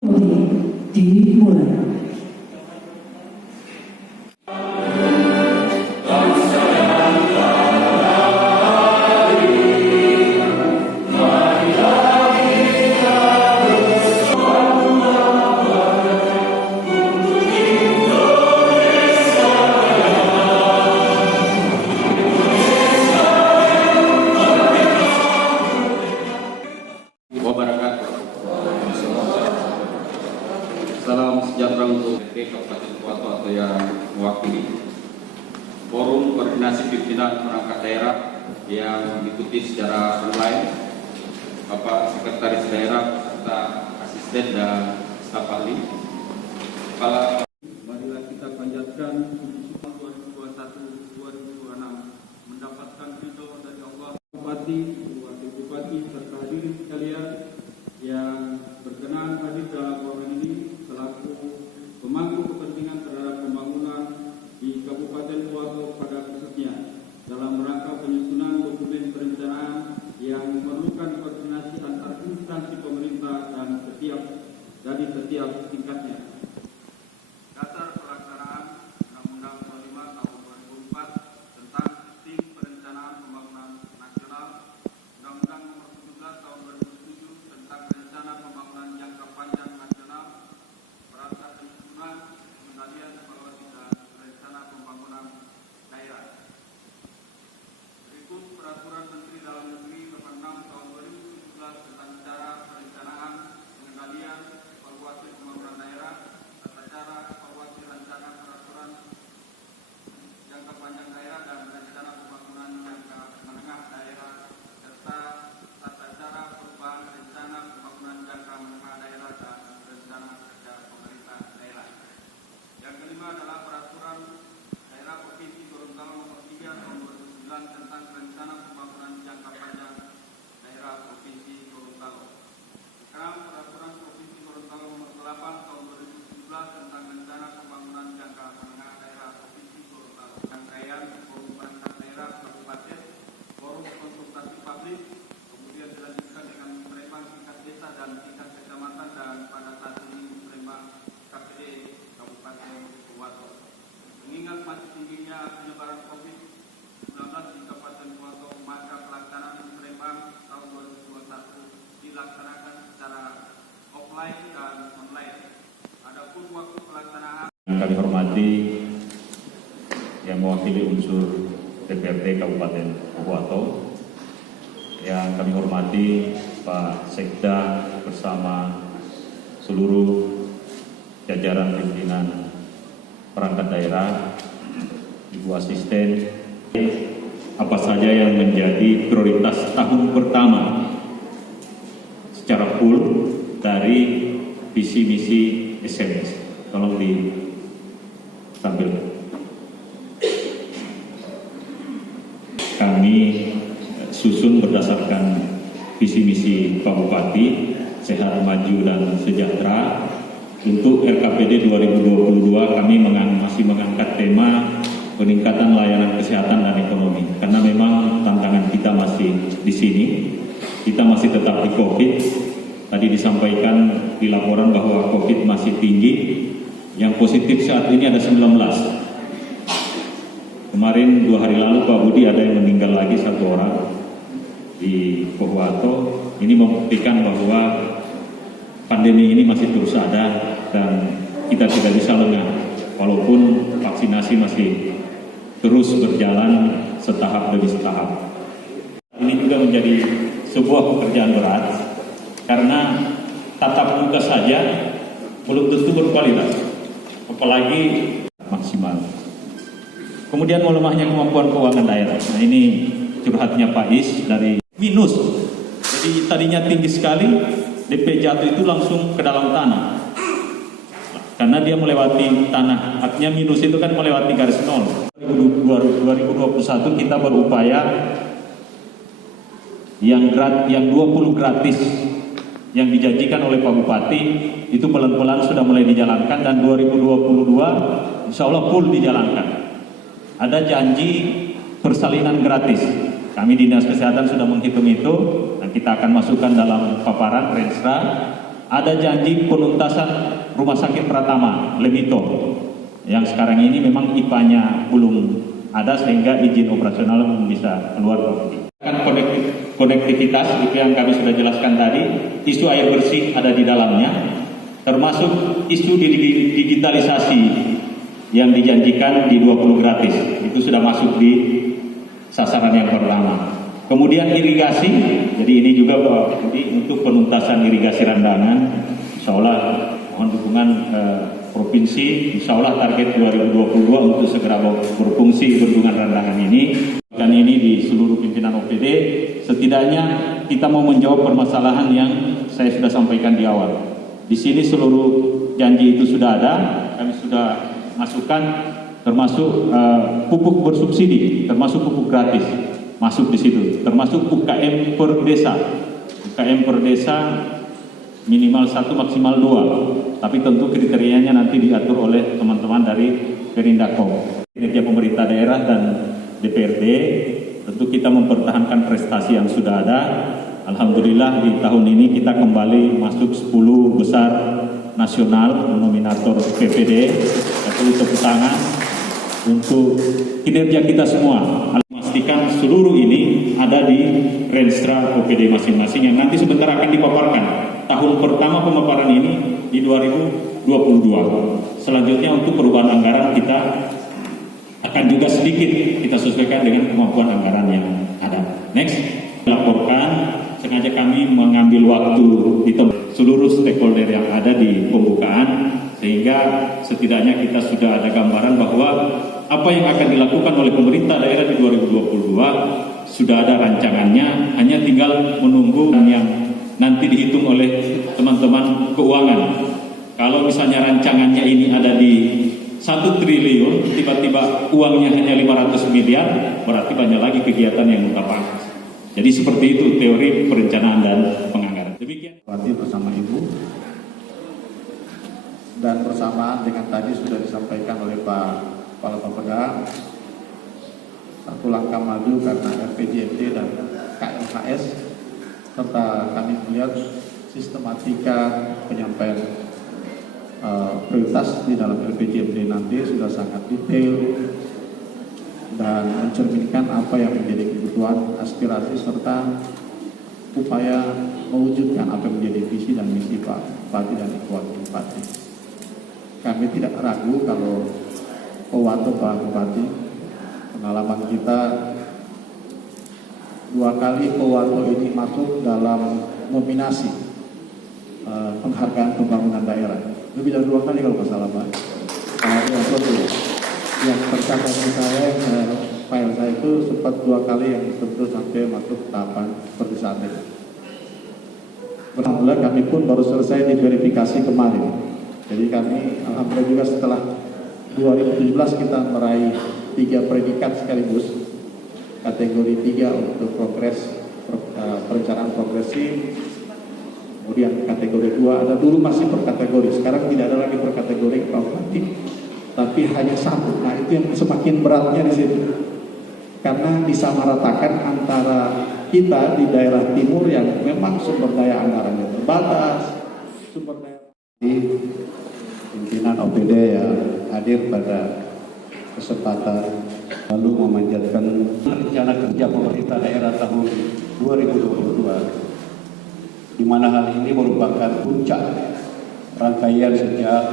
dimulai. Salam sejahtera untuk Kabupaten Pohuwato atau yang mewakili Forum Koordinasi Pimpinan Perangkat Daerah yang diikuti secara online, Bapak Sekretaris Daerah serta asisten dan staf ahli. Marilah kita panjatkan puji syukur 2021-2026 mendapatkan ridho dari Allah. Bupati, Wakil Bupati serta hadirin sekalian yang berkenan hadir dalam forum ini selaku pemangku kepentingan terhadap pembangunan di Kabupaten Pohuwato pada khususnya dalam rangka penyusunan dokumen perencanaan yang memerlukan koordinasi antar instansi pemerintah dan setiap tingkatnya. Dasar pelaksanaan Undang-Undang 25 Tahun 2004 tentang Sistem Perencanaan Pembangunan Nasional, Undang-Undang Nomor 17 Tahun 2007 tentang Rencana Pembangunan Jangka Panjang Nasional, Perangkat Penyusunan, Pengendalian, Evaluasi dan Rencana Pembangunan Daerah. Berikut Peraturan Menteri Dalam Negeri Nomor 6 Tahun 2017 tentang cara perencanaan, pengendalian, evaluasi pembangunan daerah, tata cara evaluasi rencana peraturan jangka panjang daerah dan rencana pembangunan jangka menengah daerah, serta tata cara perubahan rencana pembangunan jangka menengah daerah dan rencana kerja pemerintah daerah. Yang kelima adalah Peraturan Daerah Provinsi Gorontalo Nomor 3 Tahun 2009 tentang rencana pembangunan jangka panjang daerah Provinsi Gorontalo. Keenam, Peraturan Provinsi Gorontalo Nomor 8 Tahun 2017 tentang rencana pembangunan jangka menengah daerah Provinsi Gorontalo. Rangkaian forum perangkat daerah kabupaten, forum konsultasi publik, kemudian dilanjutkan dengan musrembang tingkat desa dan tingkat kecamatan, dan pada saat ini musrembang KPD Kabupaten Pohuwato. Mengingat masih tingginya penyebaran COVID-19 di Kabupaten Pohuwato, maka pelaksanaan musrembang tahun 2021 dilaksanakan secara offline dan online. Adapun waktu pelaksanaan kami hormati yang mewakili unsur DPRD Kabupaten Pohuwato, yang kami hormati Pak Sekda bersama seluruh jajaran pimpinan perangkat daerah, Ibu Asisten, apa saja yang menjadi prioritas tahun pertama secara full dari visi misi SMS. Tolong ditampilkan. Kami susun berdasarkan visi misi Pak Bupati, sehat, maju, dan sejahtera. Untuk RKPD 2022 kami masih mengangkat tema peningkatan layanan kesehatan dan ekonomi, karena memang tantangan kita masih di sini. Kita masih tetap di COVID. Tadi disampaikan di laporan bahwa COVID masih tinggi. Yang positif saat ini ada 19. Kemarin 2 hari lalu Pak Budi ada yang meninggal lagi 1 orang di Pohuwato. Ini membuktikan bahwa pandemi ini masih terus ada dan kita tidak bisa lengah, walaupun vaksinasi masih terus berjalan setahap demi setahap. Ini juga menjadi sebuah pekerjaan berat, karena tatap muka saja belum tentu berkualitas, apalagi maksimal. Kemudian melemahnya kemampuan keuangan daerah. Nah, ini curhatnya Pak Is dari minus. Jadi tadinya tinggi sekali, DP jatuh itu langsung ke dalam tanah. Karena dia melewati tanah, artinya minus itu kan melewati garis nol. 2021 kita berupaya yang 20 gratis yang dijanjikan oleh Pak Bupati itu pelan-pelan sudah mulai dijalankan, dan 2022 insya Allah full dijalankan. Ada janji persalinan gratis. Kami Dinas Kesehatan sudah menghitung itu, dan kita akan masukkan dalam paparan Renstra ada janji penuntasan Rumah Sakit Pratama Lemito yang sekarang ini memang IPA-nya belum ada sehingga izin operasional belum bisa keluar. Kan konektivitas itu yang kami sudah jelaskan tadi, isu air bersih ada di dalamnya, termasuk isu digitalisasi yang dijanjikan di 20 gratis, itu sudah masuk di sasaran yang pertama. Kemudian irigasi, jadi ini juga untuk penuntasan irigasi Randangan, insya Allah mohon dukungan provinsi, insya Allah target 2022 untuk segera berfungsi bendungan Randangan ini. Dan ini di seluruh pimpinan OPD, setidaknya kita mau menjawab permasalahan yang saya sudah sampaikan di awal. Di sini seluruh janji itu sudah ada, kami sudah masukkan termasuk pupuk bersubsidi, termasuk pupuk gratis masuk di situ, termasuk UKM per desa. UKM per desa minimal 1 maksimal 2, tapi tentu kriterianya nanti diatur oleh teman-teman dari Perindakom. Kinerja pemerintah daerah dan DPRD, tentu kita mempertahankan prestasi yang sudah ada. Alhamdulillah di tahun ini kita kembali masuk 10 besar nasional nominator PPD. Kita perlu tepuk tangan untuk kinerja kita semua. Memastikan seluruh ini ada di Renstra OPD masing-masing yang nanti sebentar akan dipaparkan. Tahun pertama pemaparan ini di 2022. Selanjutnya untuk perubahan anggaran kita akan juga sedikit kita sesuaikan dengan kemampuan anggaran yang ada. Next, laporkan sengaja kami mengambil waktu di seluruh stakeholder yang ada di pembukaan sehingga setidaknya kita sudah ada gambaran bahwa apa yang akan dilakukan oleh pemerintah daerah di 2022 sudah ada rancangannya, hanya tinggal menunggu yang nanti dihitung oleh teman-teman keuangan. Kalau misalnya rancangannya ini ada di 1 triliun, tiba-tiba uangnya hanya 500 miliar, berarti banyak lagi kegiatan yang luka pangkas. Jadi seperti itu teori perencanaan dan penganggaran. Demikian. Bersama Ibu dan bersamaan dengan tadi sudah disampaikan oleh Pak Kepala Bapeda, satu langkah maju karena RPJMD dan KLHS, serta kami melihat sistematika penyampaian prioritas di dalam RPJMD nanti sudah sangat detail dan mencerminkan apa yang menjadi kebutuhan, aspirasi, serta upaya mewujudkan apa yang menjadi visi dan misi Pak Bupati dan Ibu Bupati. Kami tidak ragu kalau Pewato Pak Bupati, pengalaman kita 2 kali Pewato ini masuk dalam nominasi penghargaan pembangunan daerah. Lebih dari 2 kali kalau nggak salah Pak. Yang tercatat di saya, file saya itu sempat 2 kali yang tentu sampai masuk tahapan seperti saat ini. Alhamdulillah kami pun baru selesai diverifikasi kemarin. Jadi kami alhamdulillah juga setelah 2017 kita meraih 3 predikat sekaligus. Kategori 3 untuk perencanaan progresif. Kemudian kategori 2 ada dulu masih per kategori, sekarang tidak ada lagi per kategori Pak Bupati, tapi hanya 1. Nah itu yang semakin beratnya di situ, karena disamaratakan antara kita di daerah timur yang memang sumber daya anggarannya terbatas, sumber daya pimpinan OPD yang hadir pada kesempatan lalu memanjatkan rencana kerja pemerintah daerah tahun 2022. Di mana hal ini merupakan puncak rangkaian sejak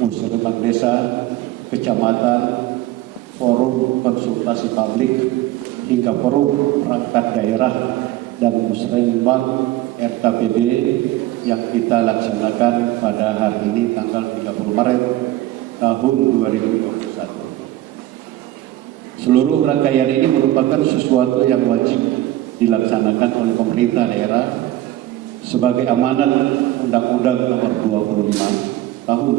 musyawarah desa, kecamatan, forum konsultasi publik, hingga forum perangkat daerah dan musrenbang RKPD yang kita laksanakan pada hari ini tanggal 30 Maret tahun 2021. Seluruh rangkaian ini merupakan sesuatu yang wajib dilaksanakan oleh pemerintah daerah sebagai amanat Undang-Undang Nomor 25 Tahun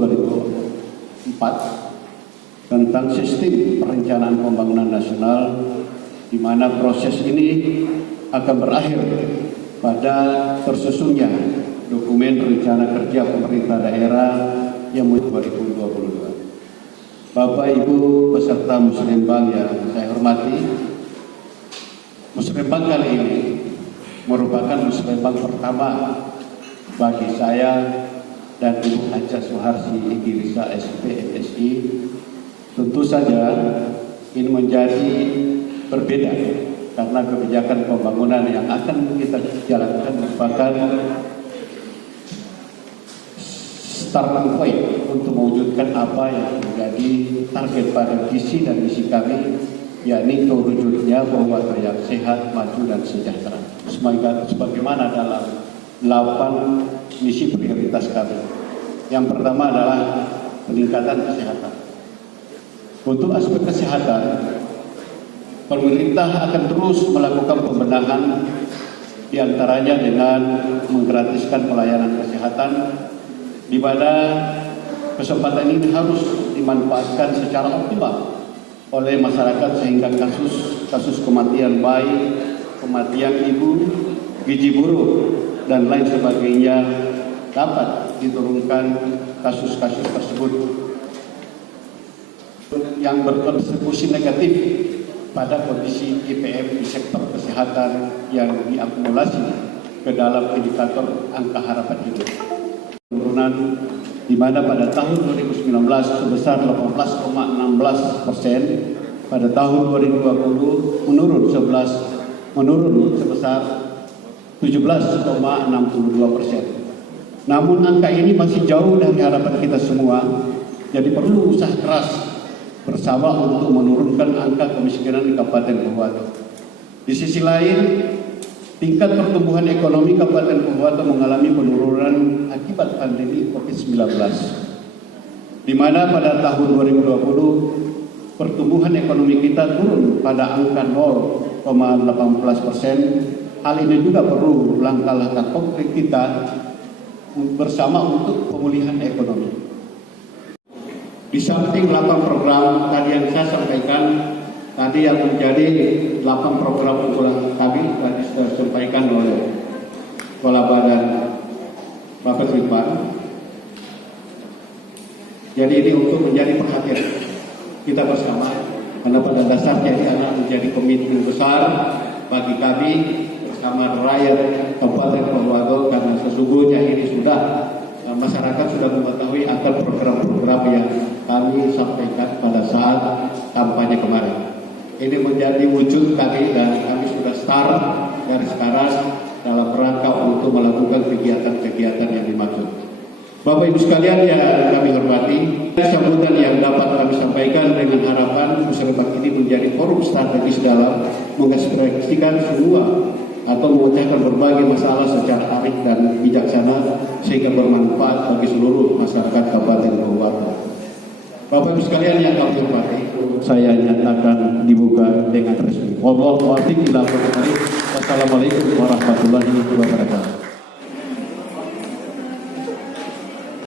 2004 tentang Sistem Perencanaan Pembangunan Nasional, di mana proses ini akan berakhir pada tersusunnya dokumen rencana kerja pemerintah daerah yang 2022. Bapak Ibu peserta musrenbang yang saya hormati, musrenbang kali ini merupakan musrenbang pertama bagi saya dan Ibu Haja Suharsi Igirisa SP MSI, tentu saja ini menjadi berbeda karena kebijakan pembangunan yang akan kita jalankan merupakan starting point untuk mewujudkan apa yang menjadi target pada visi dan misi kami, yakni terwujudnya Pohuwato yang sehat, maju dan sejahtera. Sebagaimana dalam 8 misi prioritas kami. Yang pertama adalah peningkatan kesehatan. Untuk aspek kesehatan, pemerintah akan terus melakukan pembenahan, diantaranya dengan menggratiskan pelayanan kesehatan, di mana kesempatan ini harus dimanfaatkan secara optimal oleh masyarakat sehingga kasus kematian bayi, kematian ibu, gizi buruk, dan lain sebagainya dapat diturunkan kasus-kasus tersebut yang berkontribusi negatif pada kondisi IPM di sektor kesehatan yang diakumulasi ke dalam indikator angka harapan hidup. Penurunan di mana pada tahun 2019 sebesar 18,16%, pada tahun 2020 menurun sebesar 17,62%. Namun angka ini masih jauh dari harapan kita semua, jadi perlu usaha keras bersama untuk menurunkan angka kemiskinan di Kabupaten Pohuwato. Di sisi lain, tingkat pertumbuhan ekonomi Kabupaten Pohuwato mengalami penurunan akibat pandemi COVID-19, di mana pada tahun 2020 pertumbuhan ekonomi kita turun pada angka 0,18%. Hal ini juga perlu langkah-langkah konkret kita bersama untuk pemulihan ekonomi. Di samping 8 program tadi yang saya sampaikan, tadi yang menjadi 8 program unggulan kami tadi sudah disampaikan oleh Kepala Badan Bapak Ridwan. Jadi ini untuk menjadi perhatian kita bersama, karena pada dasarnya ini akan menjadi komitmen besar bagi kami bersama rakyat Kabupaten Pohuwato, karena sesungguhnya ini sudah masyarakat sudah mengetahui akan program-program yang kami sampaikan pada saat kampanye kemarin. Ini menjadi wujud kami dan kami sudah start dari sekarang dalam rangka untuk melakukan kegiatan-kegiatan yang dimaksud. Bapak Ibu sekalian yang kami hormati, sambutan yang dapat kami sampaikan dengan harapan musyawarah ini menjadi forum strategis dalam mengekspresikan semua atau memecahkan berbagai masalah secara arif dan bijaksana sehingga bermanfaat bagi seluruh masyarakat Kabupaten Pohuwato. Bapak Ibu sekalian yang kami hormati, saya nyatakan dibuka dengan resmi. Wassalamualaikum warahmatullahi